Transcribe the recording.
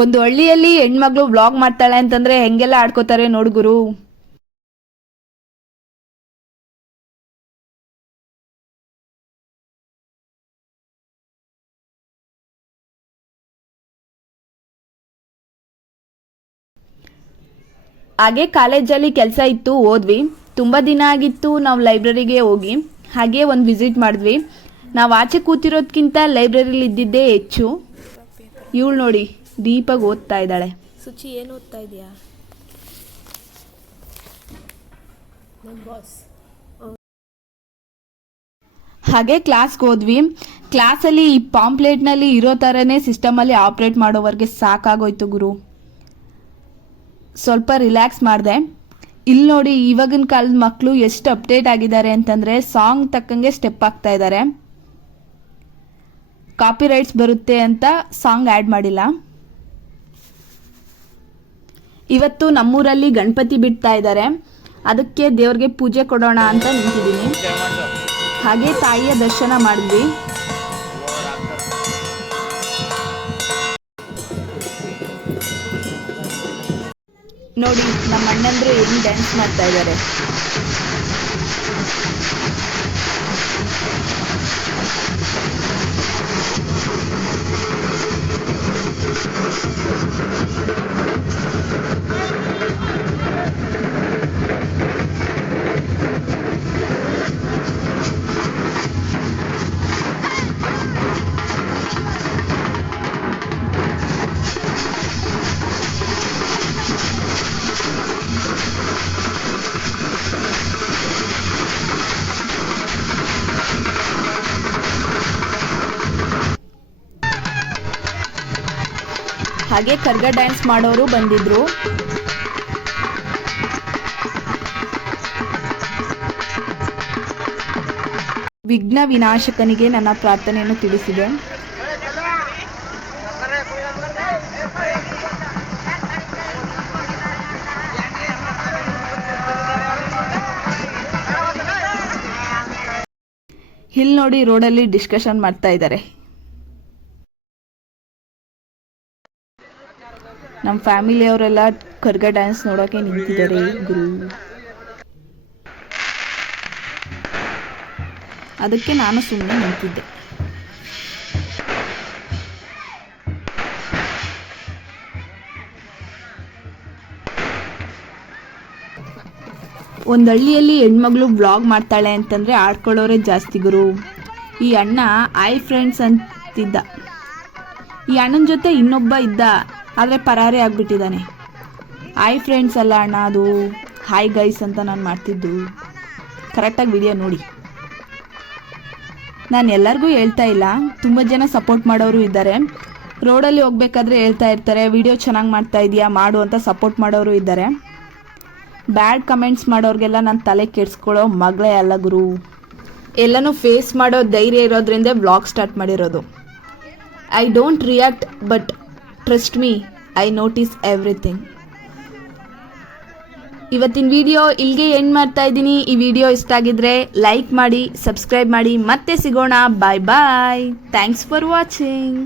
ಒಂದು ಹಳ್ಳಿಯಲ್ಲಿ ಹೆಣ್ಮಗಳು ವ್ಲಾಗ್ ಮಾಡ್ತಾಳೆ ಅಂತಂದ್ರೆ ಹೆಂಗೆಲ್ಲ ಆಡ್ಕೋತಾರೆ ನೋಡು ಗುರು. ಹಾಗೆ ಕಾಲೇಜಲ್ಲಿ ಕೆಲಸ ಇತ್ತು, ಹೋದ್ವಿ. ತುಂಬ ದಿನ ಆಗಿತ್ತು ನಾವು ಲೈಬ್ರರಿಗೆ ಹೋಗಿ. ಹಾಗೆ ಒಂದು ವಿಸಿಟ್ ಮಾಡಿದ್ವಿ. ನಾವು ಆಚೆ ಕೂತಿರೋದ್ಕಿಂತ ಲೈಬ್ರರಿಲಿ ಇದ್ದಿದ್ದೇ ಹೆಚ್ಚು. ಇವಳು ನೋಡಿ ದೀಪಾಗಿ ಓದ್ತಾ ಇದ್ದಾಳೆ. ಸುಚಿ ಏನು ಓದ್ತಾ ಇದೆಯಾ? ಹಾಗೆ ಕ್ಲಾಸ್ಗೆ ಹೋದ್ವಿ. ಕ್ಲಾಸಲ್ಲಿ ಈ ಪಾಂಪ್ಲೆಟ್ನಲ್ಲಿ ಇರೋ ಥರನೇ ಸಿಸ್ಟಮಲ್ಲಿ ಆಪ್ರೇಟ್ ಮಾಡೋವರೆಗೆ ಸಾಕಾಗೋಯ್ತು ಗುರು. ಸ್ವಲ್ಪ ರಿಲ್ಯಾಕ್ಸ್ ಮಾಡಿದೆ. ಇಲ್ಲಿ ನೋಡಿ ಇವಾಗಿನ ಕಾಲದ ಮಕ್ಕಳು ಎಷ್ಟು ಅಪ್ಡೇಟ್ ಆಗಿದ್ದಾರೆ ಅಂತಂದರೆ ಸಾಂಗ್ ತಕ್ಕಂಗೆ ಸ್ಟೆಪ್ ಆಗ್ತಾ ಇದ್ದಾರೆ. ಕಾಪಿ ರೈಟ್ಸ್ ಬರುತ್ತೆ ಅಂತ ಸಾಂಗ್ ಆ್ಯಡ್ ಮಾಡಿಲ್ಲ. ಇವತ್ತು ನಮ್ಮೂರಲ್ಲಿ ಗಣಪತಿ ಬಿಡ್ತಾ ಇದ್ದಾರೆ, ಅದಕ್ಕೆ ದೇವ್ರಿಗೆ ಪೂಜೆ ಕೊಡೋಣ ಅಂತ ನಿಂತಿದ್ದೀನಿ. ಹಾಗೆ ತಾಯಿಯ ದರ್ಶನ ಮಾಡಿದ್ವಿ. ನೋಡಿ ನಮ್ಮ ಅಣ್ಣಂದ್ರು ಹೆಂಗ್ ಡ್ಯಾನ್ಸ್ ಮಾಡ್ತಾ ಇದ್ದಾರೆ. ಹಾಗೆ ಕರ್ಗ ಡ್ಯಾನ್ಸ್ ಮಾಡೋರು ಬಂದಿದ್ರು. ವಿಘ್ನ ವಿನಾಶಕನಿಗೆ ನನ್ನ ಪ್ರಾರ್ಥನೆಯನ್ನು ತಿಳಿಸಿದೆ. ಇಲ್ಲಿ ನೋಡಿ ರೋಡಲ್ಲಿ ಡಿಸ್ಕಷನ್ ಮಾಡ್ತಾ ಇದ್ದಾರೆ. ನಮ್ಮ ಫ್ಯಾಮಿಲಿಯವರೆಲ್ಲ ಕರ್ಗ ಡ್ಯಾನ್ಸ್ ನೋಡೋಕೆ ನಿಂತಿದ್ದಾರೆ ಗುರು. ಅದಕ್ಕೆ ನಾನು ಸುಮ್ಮನೆ ನಿಂತಿದ್ದೆ. ಒಂದು ಹಳ್ಳಿಯಲ್ಲಿ ಹೆಣ್ಮಗಳು ವ್ಲಾಗ್ ಮಾಡ್ತಾಳೆ ಅಂತಂದರೆ ಆಡ್ಕೊಳ್ಳೋರೇ ಜಾಸ್ತಿ ಗುರು. ಈ ಅಣ್ಣ ಐ ಫ್ರೆಂಡ್ಸ್ ಅಂತಿದ್ದ. ಈ ಅಣ್ಣನ ಜೊತೆ ಇನ್ನೊಬ್ಬ ಇದ್ದ, ಆದರೆ ಪರಾರಿ ಆಗಿಬಿಟ್ಟಿದ್ದಾನೆ. ಹಾಯ್ ಫ್ರೆಂಡ್ಸ್ ಅಲ್ಲ ಅಣ್ಣ, ಅದು ಹಾಯ್ ಗೈಸ್ ಅಂತ ನಾನು ಮಾಡ್ತಿದ್ದು. ಕರೆಕ್ಟಾಗಿ ವಿಡಿಯೋ ನೋಡಿ. ನಾನು ಎಲ್ಲರಿಗೂ ಹೇಳ್ತಾ ಇಲ್ಲ, ತುಂಬ ಜನ ಸಪೋರ್ಟ್ ಮಾಡೋರು ಇದ್ದಾರೆ. ರೋಡಲ್ಲಿ ಹೋಗ್ಬೇಕಾದ್ರೆ ಹೇಳ್ತಾ ಇರ್ತಾರೆ ವಿಡಿಯೋ ಚೆನ್ನಾಗಿ ಮಾಡ್ತಾ ಇದೆಯಾ ಮಾಡು ಅಂತ ಸಪೋರ್ಟ್ ಮಾಡೋರು ಇದ್ದಾರೆ. ಬ್ಯಾಡ್ ಕಮೆಂಟ್ಸ್ ಮಾಡೋರಿಗೆಲ್ಲ ನಾನು ತಲೆ ಕೆಡಿಸ್ಕೊಳ್ಳೋ ಮಗಳೇ ಅಲ್ಲ ಗುರು. ಎಲ್ಲನೂ ಫೇಸ್ ಮಾಡೋ ಧೈರ್ಯ ಇರೋದ್ರಿಂದ ವ್ಲಾಗ್ ಸ್ಟಾರ್ಟ್ ಮಾಡಿರೋದು. I don't react but trust me, I notice everything. ಇವತ್ತಿನ ವಿಡಿಯೋ ಇಲ್ಲಿಗೆ ಎಂಡ್ ಮಾಡ್ತಾ ಇದ್ದೀನಿ. ಈ ವಿಡಿಯೋ ಇಷ್ಟ ಆಗಿದ್ರೆ ಲೈಕ್ ಮಾಡಿ, ಸಬ್ಸ್ಕ್ರೈಬ್ ಮಾಡಿ. ಮತ್ತೆ ಸಿಗೋಣ. Bye bye. Thanks for watching.